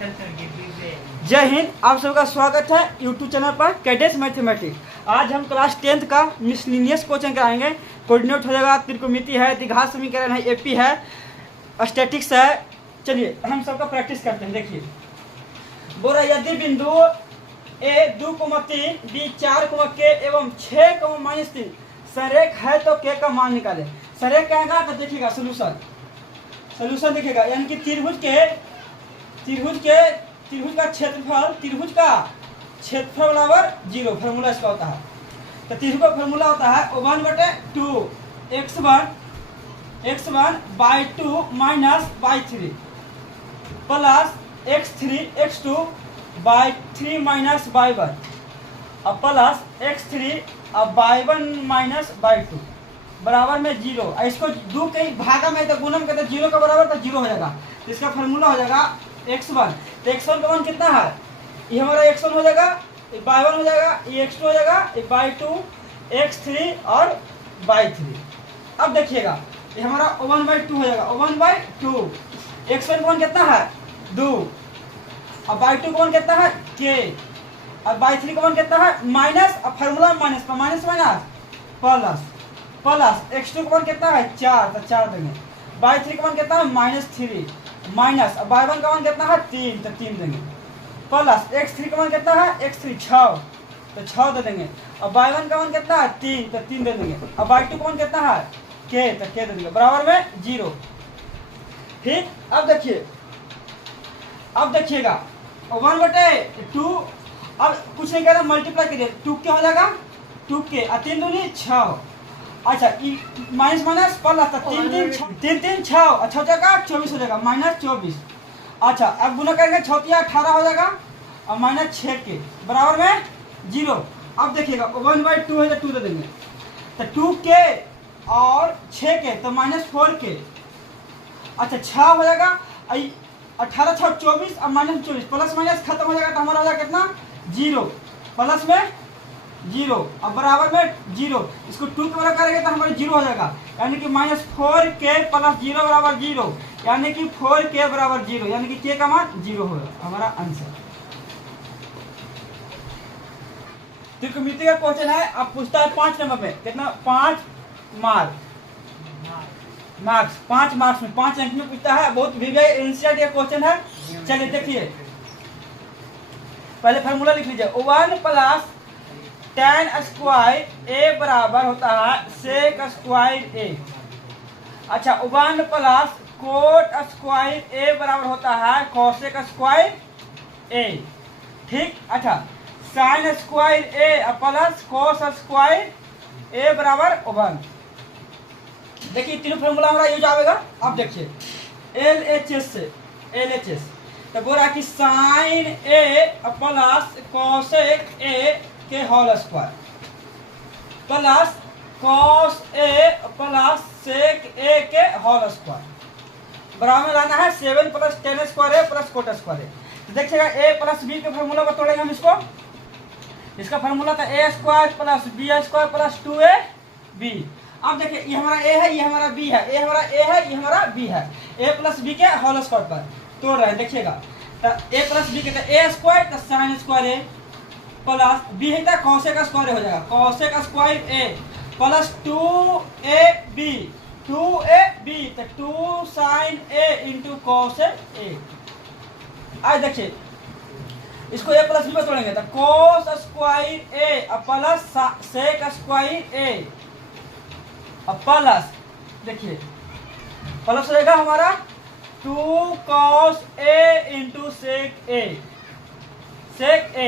जय हिंद। आप सबका स्वागत है यूट्यूब चैनल पर कैडेट्स मैथमेटिक्स। आज हम क्लास 10th का मिसलिनियस क्वेश्चन कराएंगे। कोऑर्डिनेट हो जाएगा, त्रिकोणमिति है, द्विघात समीकरण है, एपी है, स्टैटिक्स है। चलिए हम सबका प्रैक्टिस करते हैं। देखिए, बोला यदि बिंदु ए 2,3 बी 4,k एवं 6,-3 संरेख है तो k का मान निकाले। संरेख कहेगा तो देखिएगा सोल्यूशन दिखेगा, यानी कि त्रिभुज का क्षेत्रफल बराबर 0। फार्मूला इसका होता है। तो त्रिभुज का फार्मूला होता है 1/2 x1 by 2 minus by 3 plus x3 x2 by 3 minus by 1 और प्लस x3 और by 1 minus by 2 बराबर में 0। इसको दो के भागा में तो गुणन करते 0 का बराबर तो 0 हो जाएगा। तो इसका फार्मूला हो जाएगा x1। तो x1 का मान कितना है? ये हमारा x1 हो जाएगा, ये by 1 हो जाएगा, ये x2 हो जाएगा, ये by 2, x3 और by 3। अब देखिएगा ये हमारा 1/2 हो जाएगा, 1/2। x1 का मान कितना है? 2। और by 2 का मान कितना है? k। और by 3 का मान कितना है? माइनस। और फार्मूला माइनस का माइनस प्लस x2 का मान कितना है? 4। तो 4 देंगे। by 3 का मान कितना है? -3 माइनस। और by 1 का मान कितना है? 3। तो 3 देंगे। प्लस x3 का मान कितना है? x3 6। तो 6 दे देंगे। और by 1 का मान कितना है? 3। तो 3 दे देंगे। और by 2 का मान कितना है? k। तो k दे देंगे बराबर में 0। ठीक। अब देखिएगा 1/2। अब कुछ नहीं कह रहा, मल्टीप्लाई करिए। 2k हो जाएगा, 2k और 3 दूनी 6। अच्छा, माइनस प्लस 3 6 और 6 जगह 24 हो जाएगा, -24। अच्छा, अब गुना करेंगे 6 18 हो जाएगा और -6k बराबर में 0। अब देखिएगा 1/2 है तो 2 दे देंगे। तो 2k और 6k तो -4k। अच्छा, 6 हो जाएगा, 18 6 24 और -24 प्लस माइनस खत्म हो जाएगा। तो हमारा हो जाएगा कितना? 0 प्लस में 0 और बराबर में 0। इसको 2 के बराबर करेंगे तो हमारा 0 हो जाएगा, यानी कि -4k प्लस 0 बराबर 0, यानी कि 4k बराबर 0, यानी कि k का मान 0 होगा हमारा आंसर। त्रिकोणमिति का क्वेश्चन है। अब पूछता है 5 नंबर में कितना? 5 मार्क्स में 5 अंक में पूछता है। बहुत एनसीईआरटी का क्वेश्चन है। चलिए देखिए, पहले फार्मूला लिख लीजिए। 1 प्लस tan स्क्वायर a बराबर होता है sec स्क्वायर a। अच्छा, 1 प्लस cot स्क्वायर a बराबर होता है cosec स्क्वायर a। ठीक। अच्छा, sin square a plus cos square a बराबर 1। देखिए तीनों फार्मूला हमारा यूज आएगा। अब देखिए LHS तो बोला कि sin a plus cosec a के whole square plus cos a plus sec a के होल स्क्वायर बराबर में लाना है 7 plus tan square a plus cot square a। तो देखिएगा a प्लस b के फार्मूला को तोड़ेंगे हम इसका फार्मूला था a square plus b square plus 2ab। अब देखिए ये हमारा a है, ये हमारा b है, ये हमारा a है, ये हमारा b है। a प्लस b के होल स्क्वायर पर तोड़ रहे हैं। देखिएगा तो a प्लस b के a स्क्वायर तो sin square a plus b है तो cosec स्क्वायर हो जाएगा, cosec square a plus 2ab तो 2 sin a into cosec a। आज देखिए इसको a प्लस b में तोड़ेंगे तो cos square a plus sec square a plus देखिए प्लस हो जाएगा हमारा 2 cos a into sec a।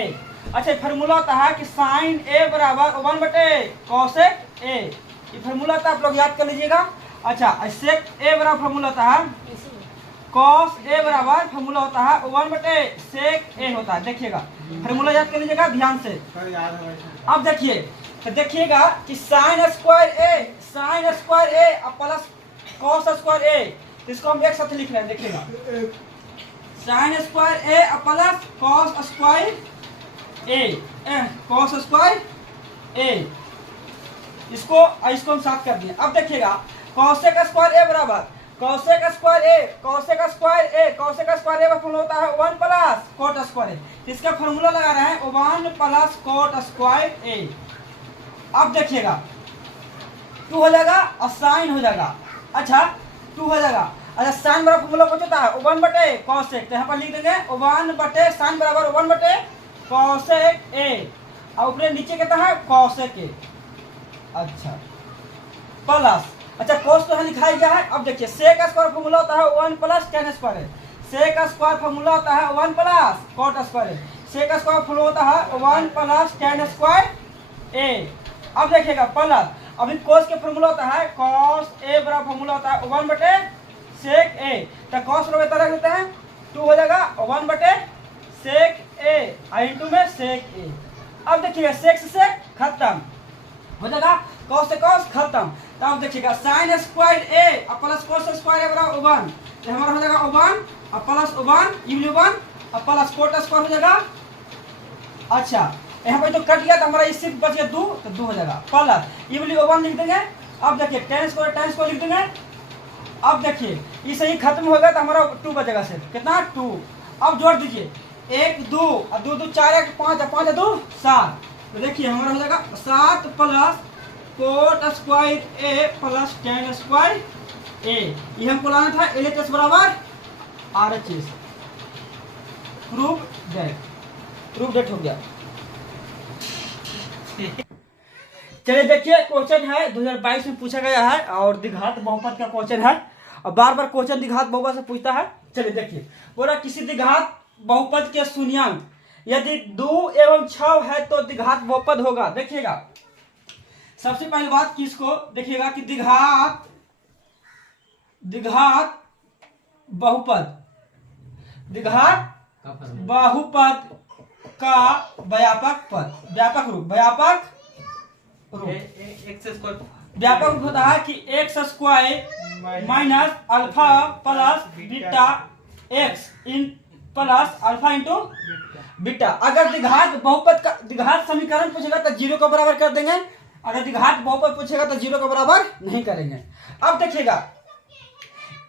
अच्छा, फार्मूला होता है कि sin a बराबर 1/cosec a। ये फार्मूला होता है, आप लोग याद कर लीजिएगा। अच्छा, sec a बराबर फार्मूला होता है cos a बराबर फार्मूला होता है 1/sec a होता है। देखिएगा फार्मूला याद कर लीजिएगा ध्यान से। अब देखिएगा कि sin square a plus cos square a, तो इसको हम एक साथ लिख रहे हैं। देखिएगा sin square a plus cos square a इसको हम साथ कर दिए। अब देखिएगा cosec स्क्वायर a बराबर कौशेक स्क्वायर ए, कौशेक स्क्वायर ए, कौशेक स्क्वायर ए का फॉर्मूला होता है 1 प्लस कोट स्क्वायर ए। इसका फॉर्मूला लगा रहे हैं 1 प्लस कोट स्क्वायर ए। अब देखिएगा 2 हो जाएगा और साइन हो जाएगा। अच्छा 2 हो जाएगा। अच्छा साइन बराबर फॉर्मूला कुछ होता है 1 बटे कौशेक, तो यहाँ पर लिख देंगे 1 बटे साइन बराबर 1 बटे कौशेक ए, और ऊपर नीचे कहता है कौशेक ए। अच्छा प्लस, अच्छा कोस तो यहाँ लिखा ही गया है। अब देखिए सेक स्क्वायर फॉर्मूला होता है 1 plus tan square. Sec square formula होता है 1 plus cot square. Sec square formula होता है 1 प्लस टेन स्क्वायर ए। अब देखिएगा प्लस, अभी कोस के फॉर्मूला होता है कॉस ए बराबर फॉर्मूला होता है 1 बटे सेक ए। तो कॉस बराबर तरह देते हैं 2 हो जाएगा 1 बटे सेक ए इंटू में सेक ए। अब देखिएगा सेक से खत्म हो जाएगा, कॉस से कॉस खत्म। तो अब देखिएगा साइन स्क्वायर ए और प्लस कोस स्क्वायर ए बराबर 1, तो हमारा हो जाएगा 1 और प्लस 1 इवली 1 और प्लस कोट स्क्वायर हो जाएगा। अच्छा यहाँ पे तो कट गया तो हमारा ये सिर्फ बच गया 2, तो 2 हो जाएगा प्लस इवली 1 लिख देंगे। अब देखिए टेन स्क्वायर लिख देंगे। अब देखिए इसे ही खत्म होगा तो हमारा 2 बचेगा सिर्फ, कितना 2। अब जोड़ दीजिए 1 2 और 2 2 4 1 5 और 5 2 7, तो देखिए हमारा हो जाएगा 7 प्लस कोट स्क्वायर ए प्लस टेन स्क्वायर ए। ये हमको लाना था LHS बराबर RHS। प्रूफ डेट हो गया। चलिए देखिए क्वेश्चन है 2022 में पूछा गया है और द्विघात बहुपद का क्वेश्चन है और बार बार क्वेश्चन द्विघात बहुपद से पूछता है। चलिए देखिए बोला किसी द्विघात बहुपद के शून्यांक यदि 2 एवं 6 है तो द्विघात बहुपद होगा। देखिएगा सबसे पहली बात किसको देखिएगा कि द्विघात बहुपद का व्यापक रूप होता है कि X square minus alpha plus beta X इन प्लस अल्फा इंटू बीटा। अगर द्विघात बहुपद का द्विघात समीकरण पूछेगा तो 0 को बराबर कर देंगे, अगर द्विघात बहुपद पूछेगा तो 0 को बराबर नहीं करेंगे। अब देखिएगा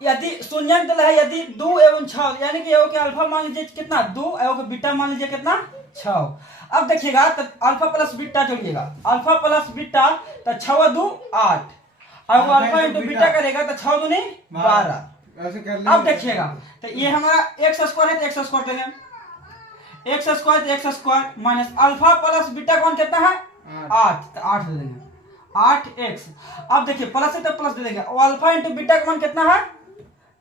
यदि शून्यांक है यदि 2 एवं 6 यानी कि एगो के अल्फा मान लीजिए कितना 2, एगो के बीटा मान लीजिए कितना 6। अब देखिएगा तो अल्फा प्लस बीटा जोड़िएगा, अल्फा प्लस बीटा तो 6 2 8, और वो अल्फा इंटू बीटा करेगा तो 6 2 12। अब देखिएगा तो ये हमारा एक्स स्क्वायर है तो एक्स स्क्वायर देंगे, एक्स स्क्वायर तो x square minus alpha plus beta कौन कितना है 8, तो 8 दे देंगे 8x। अब देखिए प्लस है तो प्लस दे देंगे और अल्फा इंटू बीटा का मान कितना है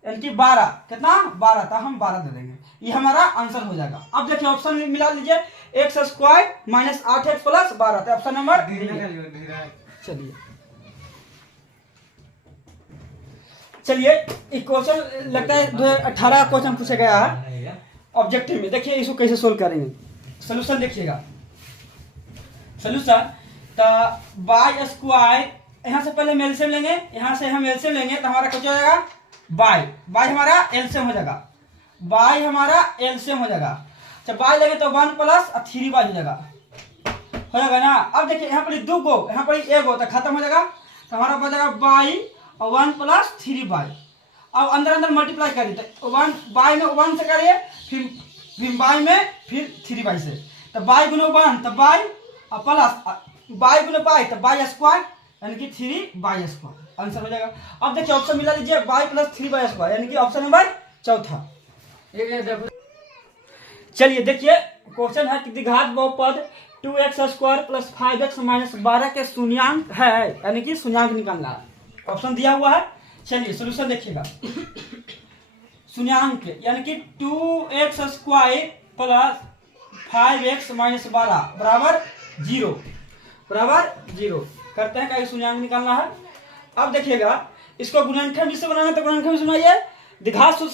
यानी कि 12, कितना 12, तो हम 12 दे देंगे, ये हमारा आंसर हो जाएगा। अब देखिए ऑप्शन में मिला लीजिए x square minus 8x plus 12, तो ऑप्शन नंबर। चलिए एक क्वेश्चन लगता है 2018 का क्वेश्चन पूछा गया है ऑब्जेक्टिव में। देखिए इसको कैसे सोल्व करेंगे, सोल्यूशन देखिएगा। सोल्यूशन तो बाई स्क्वायर, यहाँ से पहले हम एलसीएम लेंगे, यहाँ से हम एलसीएम लेंगे तो हमारा कुछ हो जाएगा बाई हमारा एलसीएम हो जाएगा, बाई हमारा एलसीएम हो जाएगा। अच्छा बाई लेंगे तो 1 प्लस 3 बाई हो जाएगा ना। अब देखिए यहाँ पर 2 गो यहाँ पर 1 गो तो खत्म हो जाएगा, तो हमारा हो जाएगा बाई और 1 प्लस 3 बाई। अब अंदर मल्टीप्लाई करिए तो 1 बाई में 1 से करिए, फिर बाई में फिर 3 बाई से, तो बाई गुने 1 तो बाई और प्लस बाई गुने बाई तो बाई स्क्वायर यानी कि 3 बाई स्क्वायर आंसर हो जाएगा। अब देखिए ऑप्शन मिला लीजिए बाई प्लस 3 बाई स्क्वायर यानी कि ऑप्शन नंबर चौथा। चलिए देखिए क्वेश्चन है कि द्विघात बहुपद 2x square plus 5x minus 12 के शून्यांक है, यानी कि शून्यांक निकालना है। ऑप्शन दिया हुआ है, चलिए सोल्यूशन देखिएगा। शून्यांक यानी कि 2x square plus 5x minus 12 बराबर 0 करते हैं, का शून्यांक निकालना है। अब देखिएगा इसको गुणनखंड से बनाना तो गुणनखंड से बनाइए, द्विघात सूत्र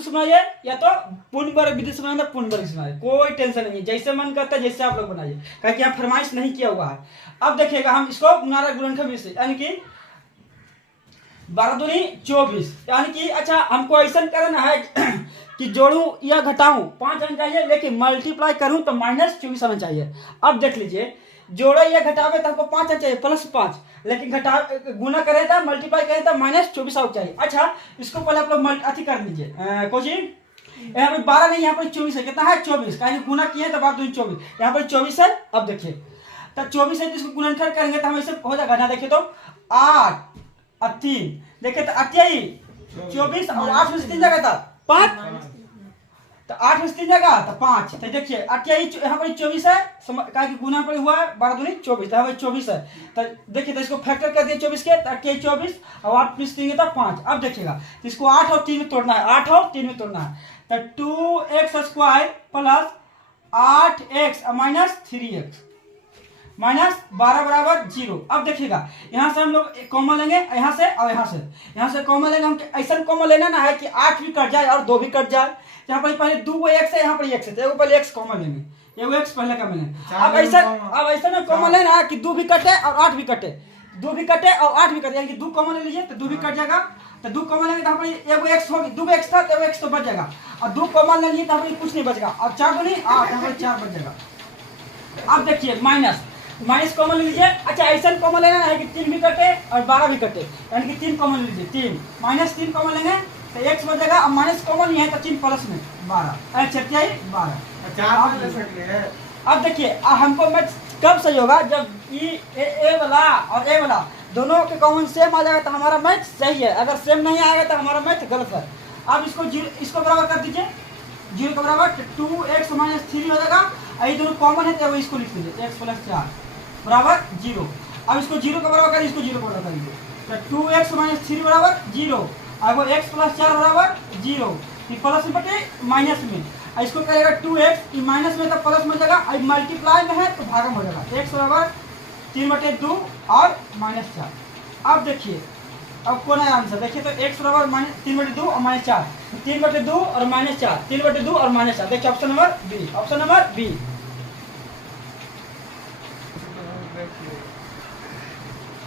से बनाइए, या तो पूर्ण वर्ग विधि से बनाना पूर्ण वर्ग से बनाइए, कोई टेंशन नहीं है, जैसे मन करता है जैसे आप लोग बनाइए, क्योंकि यहाँ फरमाइश नहीं किया हुआ है। अब देखिएगा हम इसको बना रहे गुणनखंड विधि से, यानी कि 12 दूनी 24, यानी कि अच्छा हमको ऐसा करना है कि जोड़ूं या घटाऊं 5 आना चाहिए, लेकिन मल्टीप्लाई करूं तो -24 आना चाहिए। अब देख लीजिए जोड़ा या घटावे तो हमको 5 चाहिए +5, लेकिन घटा गुना करे तो मल्टीप्लाई करे तो -24 आउट चाहिए। अच्छा इसको पहले आप लोग अति कर लीजिए कोचिंग, यहाँ पर 12 नहीं, यहाँ पर 24 है। कितना है 24, कहीं गुना किए तो 12 24, यहाँ पर 24 है। अब देखिए तो 24 है तो इसको गुणनखंड करेंगे तो हम ऐसे हो जाएगा ना। देखिए तो 8 और 3, देखिए तो 24 और 8 में से 3 जगह था 5, तो 8 में से 3 जगह तो 5, तो देखिए 28 यहाँ पर 24 है, कहा कि गुना पर हुआ है 12 दूनी 24, तो यहाँ पर 24 है। तो देखिए तो इसको फैक्टर कर दिए 24 के, तो 28 24 और 8 में से 3 था 5। अब देखिएगा तो इसको 8 और 3 में तोड़ना है, 8 और 3 में तोड़ना है। तो 2x² plus 8x minus 3x minus 12 बराबर 0। अब देखिएगा यहाँ से हम लोग कॉमन लेंगे, यहाँ से और यहाँ से कॉमन लेंगे। हम ऐसा कॉमन लेना ना है कि 8 भी कट जाए और 2 भी कट जाए। यहाँ पर पहले 2 x है, यहाँ पर x है, तो पहले x कॉमन लेंगे, एगो x पहले कॉमन लेंगे। अब ऐसा में कॉमन लेना कि 2 भी कटे और 8 भी कटे, 2 भी कटे और 8 भी कटे, यानी कि 2 कॉमन ले लीजिए तो 2 भी कट जाएगा। तो 2 कॉमन लेंगे तो यहाँ पर एगो x होगी, 2 x था तो एगो x तो बच जाएगा, और 2 कॉमन ले लीजिए तो यहाँ पर कुछ नहीं बचेगा, और 4 तो नहीं 8, यहाँ पर 4 बच जाएगा। अब देखिए माइनस कॉमन ले लीजिए। अच्छा ऐसा कॉमन लेना है कि 3 भी कटे और 12 भी कटे, यानी कि 3 कॉमन ले लीजिए, 3 -3 कॉमन लेंगे तो x बचेगा, और माइनस कॉमन नहीं है तो 3 प्लस में 12 12। अब देखिए हमको मैथ कब सही होगा, जब ए वाला और ए वाला दोनों के कॉमन सेम आ जाएगा तो हमारा मैथ सही है, अगर सेम नहीं आएगा तो हमारा मैथ गलत है। अब इसको बराबर कर दीजिए, 0 के बराबर 2x - 3 हो जाएगा। ये दोनों कॉमन है तो इसको लिख दीजिए, x + 4 बराबर 0। अब इसको 0 का बराबर करिए, इसको 0 का बराबर करिए, तो 2x - 3 बराबर 0, और वो x + 4 बराबर 0, प्लस में बटे माइनस में। इसको करेगा 2x, माइनस में तो प्लस में जाएगा, अब मल्टीप्लाई में है तो भागम हो जाएगा, x बराबर 3/2 और -4। अब देखिए अब कौन है आंसर, देखिए तो x बराबर -3/2 और -4, 3/2 और -4, 3/2 और -4। देखिए option number B, option number B.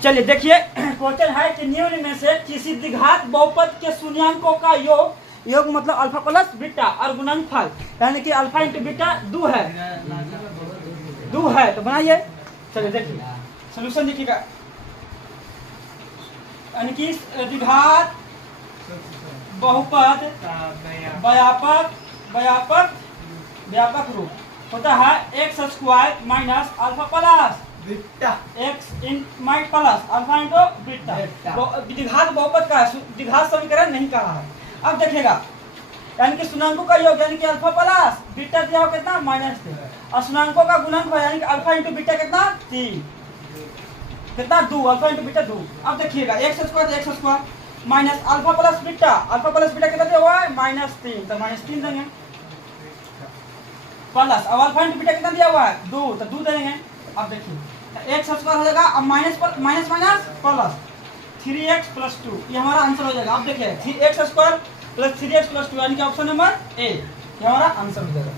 चलिए देखिए क्वेश्चन है कि निम्न में से किसी द्विघात बहुपद के शून्यांकों का योग मतलब अल्फा प्लस बीटा और गुणनफल, यानी कि अल्फा इंटू बीटा 2 है, तो बनाइए। चलिए देखिए सोल्यूशन देखिएगा, यानी कि द्विघात बहुपद व्यापक रूप होता है x² minus alpha plus beta x इन minus plus alpha into beta. द्विघात बहुपद का द्विघात समीकरण नहीं कहा है। अब देखिएगा यानी कि शून्यांकों का योग, यानी कि अल्फा प्लस बीटा दिया हो कितना -3, और शून्यांकों का गुणनफल यानी कि अल्फा इंटू बीटा कितना 3, कितना 2, अल्फा इंटू बीटा 2। अब देखिएगा x² minus alpha plus beta कितना दिया हुआ है -3, तो -3 देंगे, प्लस अब अल्फा इंटू बीटा कितना दिया हुआ है 2, तो 2 देंगे। अब देखिए x² हो जाएगा, अब माइनस प्लस 3x + 2, ये हमारा आंसर हो जाएगा। अब देखिए 3x² + 3x + 2, यानी कि ऑप्शन नंबर ए, ये हमारा आंसर हो जाएगा।